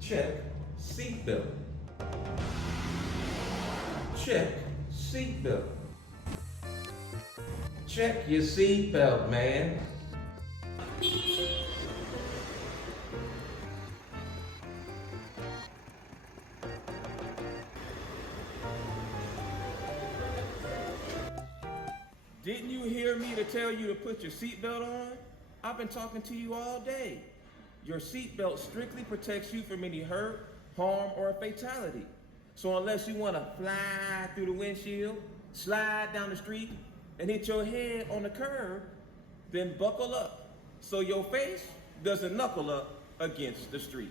Check seatbelt. Check seatbelt. Check your seatbelt, man. Didn't you hear me to tell you to put your seatbelt on? I've been talking to you all day. Your seatbelt strictly protects you from any hurt, harm, or fatality. So unless you want to fly through the windshield, slide down the street, and hit your head on the curb, then buckle up so your face doesn't knuckle up against the street.